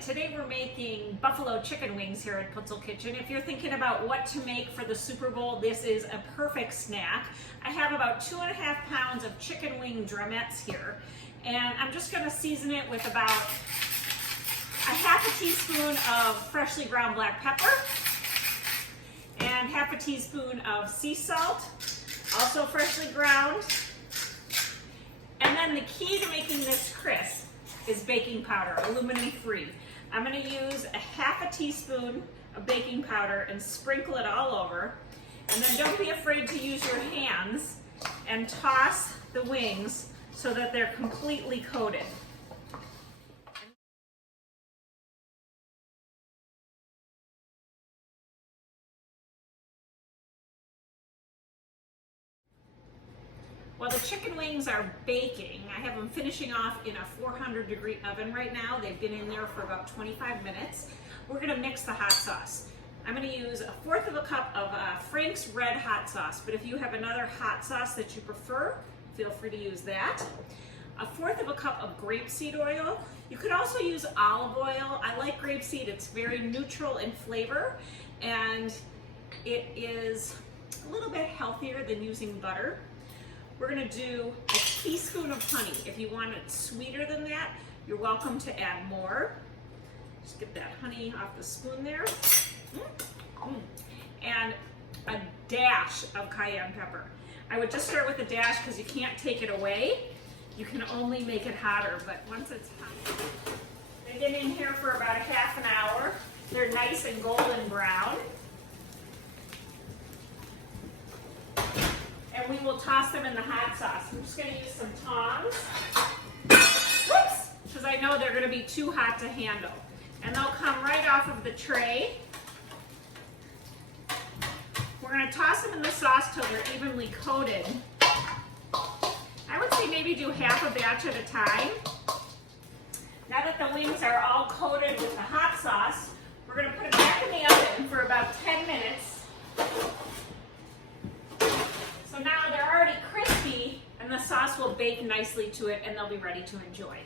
Today we're making buffalo chicken wings here at Putzel Kitchen. If you're thinking about what to make for the Super Bowl, this is a perfect snack. I have about 2.5 pounds of chicken wing drumettes here, and I'm just going to season it with about a half a teaspoon of freshly ground black pepper and half a teaspoon of sea salt, also freshly ground. And then the key to making this crisp is baking powder, aluminum free. I'm going to use a half a teaspoon of baking powder and sprinkle it all over. And then don't be afraid to use your hands and toss the wings so that they're completely coated. While the chicken wings are baking, I have them finishing off in a 400-degree oven right now. They've been in there for about 25 minutes. We're gonna mix the hot sauce. I'm gonna use 1/4 of a cup of Frank's Red Hot Sauce, but if you have another hot sauce that you prefer, feel free to use that. 1/4 of a cup of grapeseed oil. You could also use olive oil. I like grapeseed, it's very neutral in flavor, and it is a little bit healthier than using butter. We're gonna do a teaspoon of honey. If you want it sweeter than that, you're welcome to add more. Just get that honey off the spoon there. And a dash of cayenne pepper. I would just start with a dash because you can't take it away. You can only make it hotter, but once it's hot. They've been in here for about a half an hour. They're nice and golden brown. And we will toss them in the hot sauce. I'm just going to use some tongs, whoops, because I know they're going to be too hot to handle. And they'll come right off of the tray. We're going to toss them in the sauce till they're evenly coated. I would say maybe do half a batch at a time. Now that the wings are all coated with the hot sauce, we're going to put it back in the oven for about 10 minutes. So now they're already crispy, and the sauce will bake nicely to it, and they'll be ready to enjoy.